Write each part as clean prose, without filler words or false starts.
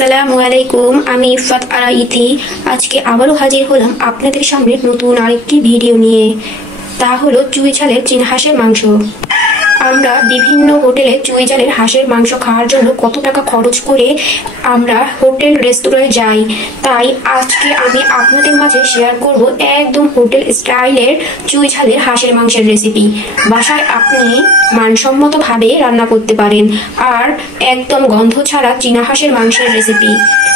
আসসালামু আলাইকুম, আমি ইফাত আরা ইতি। আজকে আবারও হাজির হলাম আপনাদের সামনে নতুন আরেকটি ভিডিও নিয়ে। তা হলো চুই ঝালের চীনা হাঁসের মাংস। আমরা বিভিন্ন হোটেলে চুই ঝালের হাঁসের মাংস খাওয়ার জন্য কত টাকা খরচ করে আমরা হোটেল রেস্তোরাঁয় যাই। তাই আজকে আমি আপনাদের মাঝে শেয়ার করব একদম হোটেল স্টাইলের চুই ঝালের হাঁসের মাংসের রেসিপি। বাসায় আপনি মানসম্মতভাবে রান্না করতে পারেন, আর একদম গন্ধ ছাড়া চীনা হাঁসের মাংসের রেসিপি।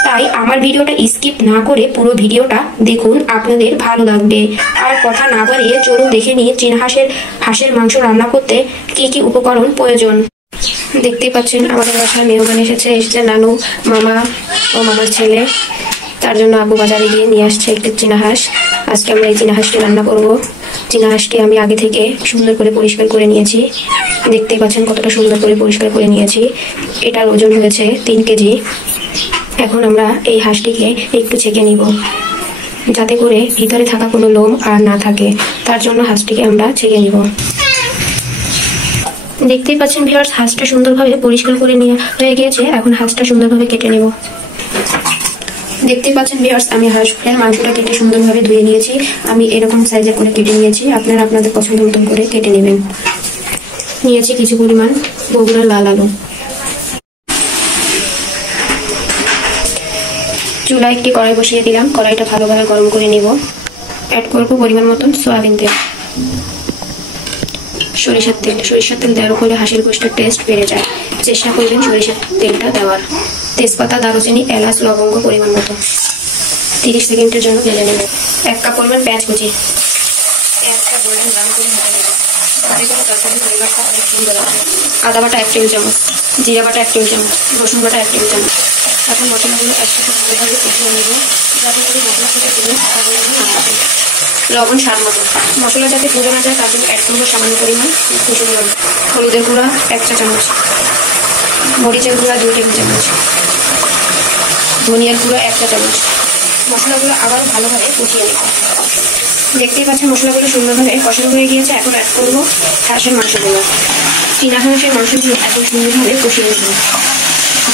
তাই আমার ভিডিওটা স্কিপ না করে পুরো ভিডিওটা দেখুন, আপনাদের ভালো লাগবে। আর কথা না বাড়িয়ে চলুন দেখে নিয়ে চীনা হাঁসের মাংস রান্না করতে কি কি উপকরণ প্রয়োজন। দেখতেই পাচ্ছেন আমাদের বাসায় মেহমান এসেছে নানু, মামা ও মামার ছেলে। তার জন্য আব্বু বাজারে গিয়ে নিয়ে আসছে একটু চীনা হাঁস। আজকে আমরা এই চীনা হাঁসটি রান্না করব। চীনা হাঁসটি আমি আগে থেকে সুন্দর করে পরিষ্কার করে নিয়েছি। দেখতেই পাচ্ছেন কতটা সুন্দর করে পরিষ্কার করে নিয়েছি। এটার ওজন হয়েছে 3 কেজি। এখন আমরা এই হাঁসটিকে একটু ছেঁকে নিব, যাতে করে ভিতরে থাকা কোনো লোম আর না থাকে। তার জন্য হাঁসটিকে আমরা ছেঁকে নিব। দেখতেই পাচ্ছেন ভিউয়ার্স, হাঁসটা সুন্দরভাবে পরিষ্কার করে নেওয়া হয়ে গিয়েছে। এখন হাঁসটা সুন্দরভাবে কেটে নেব। দেখতেই পাচ্ছেন ভিউয়ার্স, আমি হাঁসের মাংসটা কেটে সুন্দরভাবে ধুয়ে নিয়েছি। আমি এরকম সাইজে করে কেটে নিয়েছি। আপনারা আপনাদের পছন্দ মতন করে কেটে নেবেন। নিয়েছি কিছু পরিমাণ বগুড়ার লাল আলু। চুলায় একটি কড়াই বসিয়ে দিলাম। কড়াইটা ভালোভাবে গরম করে নিব। অ্যাড করব পরিমাণ মতন সয়াবিন তেল, সরিষার তেল দেওয়ার ফলে হাঁসের গোশতের টেস্ট বেড়ে যায়। চেষ্টা করবেন সরিষার তেলটা দেওয়ার। তেজপাতা, দারুচিনি, এলাচ, লবঙ্গ পরিমাণ মতো 30 সেকেন্ডের জন্য ভেজে নেব। 1 কাপ পরিমাণ পেঁয়াজ কুচি, পেঁয়াজটা গোল্ডেন ব্রাউন করে ভেজে নেব। তাতে করে তরকারির ফ্লেভারটা অনেক সুন্দর আসে। আদা বাটা 1 টেবিল চামচ, জিরা বাটা 1 টেবিল চামচ, রসুন বাটা 1 টেবিল চামচ। এখন মশলাগুলো একসাথে ভালোভাবে কষিয়ে নেব, যাতে করে মশলা থেকে তুলে লবণ স্বাদ মতো। মশলা যাতে পুড়ে না যায় তার জন্য অ্যাড করবো সামান্য পরিমাণ কুসুম লবণ, হলুদের গুঁড়া 1 চা চামচ, মরিচের গুঁড়া 2 টেবিল চামচ, ধনিয়ার গুঁড়া 1 চা চামচ। মশলাগুলো আবারও ভালোভাবে কষিয়ে নেব। দেখতেই পাচ্ছেন মশলাগুলো সুন্দরভাবে কষানো হয়ে গিয়েছে। এখন অ্যাড করবো হাঁসের মাংসগুলো। চীনা হাঁসের মাংসগুলো এত সুন্দরভাবে কষিয়ে নেব,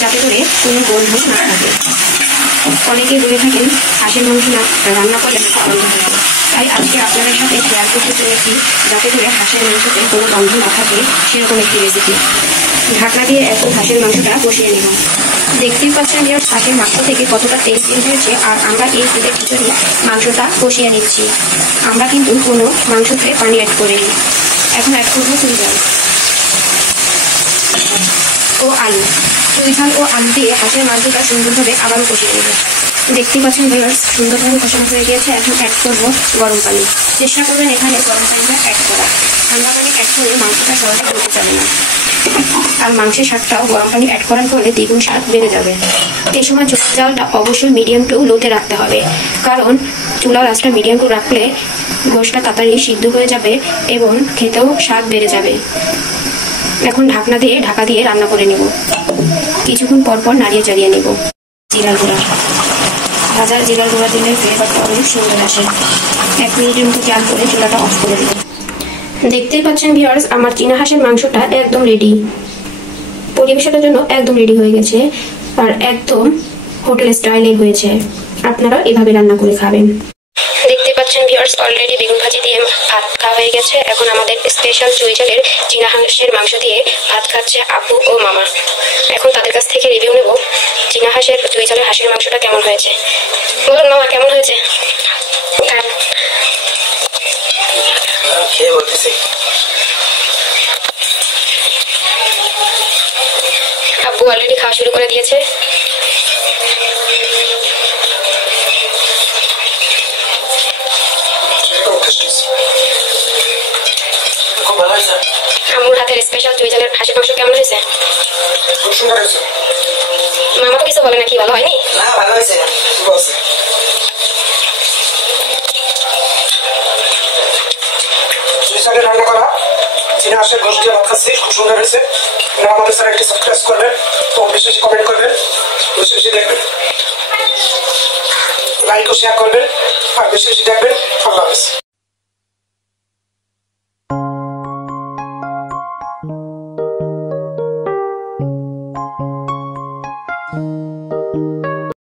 যাতে করে কোনো গন্ধ না থাকে। অনেকে বলে থাকেন হাঁসের মাংস না রান্না করলে গন্ধ থাকে। তাই আজকে আপনাদের সাথে শেয়ার করতে চলেছি, যাতে করে হাঁসের মাংসতে কোনো গন্ধ না থাকে সেরকম একটি রেসিপি। ঢাকনা দিয়ে এখন হাঁসের মাংসটা কষিয়ে নেব। দেখতেই পাচ্ছেন যে হাঁসের মাংস থেকে কতটা তেল বের হয়েছে। আর আমরা এই তেলের ভিতরে মাংসটা কষিয়ে নিচ্ছি। আমরা কিন্তু কোনো মাংসতে পানি অ্যাড করিনি। এখন অ্যাড করবো চুই ঝাল ও আলু। চুই ঝাল ও আলু দিয়ে হাঁসের মাংসটা সুন্দরভাবে আবারও কষিয়ে নেব। দেখতে পাচ্ছেন ভিউয়ার্স, সুন্দরভাবে কষানো হয়ে গিয়েছে। এখন অ্যাড করবো গরম পানি। চেষ্টা করবেন এখানে গরম পানিটা অ্যাড করা। ঠান্ডা পানি অ্যাড করলে মাংসটা সহজে গলতে যাবে না, আর মাংসের স্বাদটাও গরম পানি অ্যাড করার ফলে দ্বিগুণ স্বাদ বেড়ে যাবে। এই সময় চুলার জালটা অবশ্যই মিডিয়াম টু লোতে রাখতে হবে, কারণ চুলার আঁচটা মিডিয়াম টু রাখলে গোশতটা তাড়াতাড়ি সিদ্ধ হয়ে যাবে এবং খেতেও স্বাদ বেড়ে যাবে। এখন ঢাকনা দিয়ে ঢাকা দিয়ে রান্না করে নেব। কিছুক্ষণ পর পর নাড়িয়ে চালিয়ে নেব। জিরার গুঁড়া, ভাজা জিরার গুঁড়া দিলে ফ্লেভারটা অনেক সুন্দর আসে। 1 মিনিটের মতো জাল করে চুলাটা অফ করে দেব। দেখতেই পাচ্ছেন ভিউয়ার্স, আমার চীনা হাঁসের মাংসটা একদম রেডি। পরিবেশনের জন্য একদম রেডি হয়ে গেছে, আর একদম হোটেল স্টাইলে হয়েছে। আপনারা এভাবে রান্না করে খাবেন। দেখতে পাচ্ছেন ভিউয়ার্স, অলরেডি বেগুন ভাজি দিয়ে ভাত খাওয়া হয়ে গেছে। এখন আমাদের স্পেশাল চুই ঝালের চীনা হাঁসের মাংস দিয়ে ভাত খাচ্ছে আব্বু ও মামা। এখন তাদের কাছ থেকে রিভিউ নেব চীনা হাঁসের চুই ঝালের হাঁসের মাংসটা কেমন হয়েছে। বলুন মামা, কেমন হয়েছে? আব্বু অলরেডি খাওয়া শুরু করে দিয়েছে। আম্মুর হাতের স্পেশাল চুই ঝালের হাঁসের মাংস কেমন হয়েছে? মামা তো কিছু বলে নাকি, ভালো হয়নি? রান্না করা চীনা হাঁসের গোশত দিয়ে ভাত খাচ্ছি, খুব সুন্দর হয়েছে। আমাদের চ্যানেলটি সাবস্ক্রাইব করবেন, তো বেশি বেশি কমেন্ট করবেন, বেশি বেশি দেখবেন, লাইক ও শেয়ার করবেন, আর বেশি বেশি দেখবেন। আল্লাহ হাফেজ।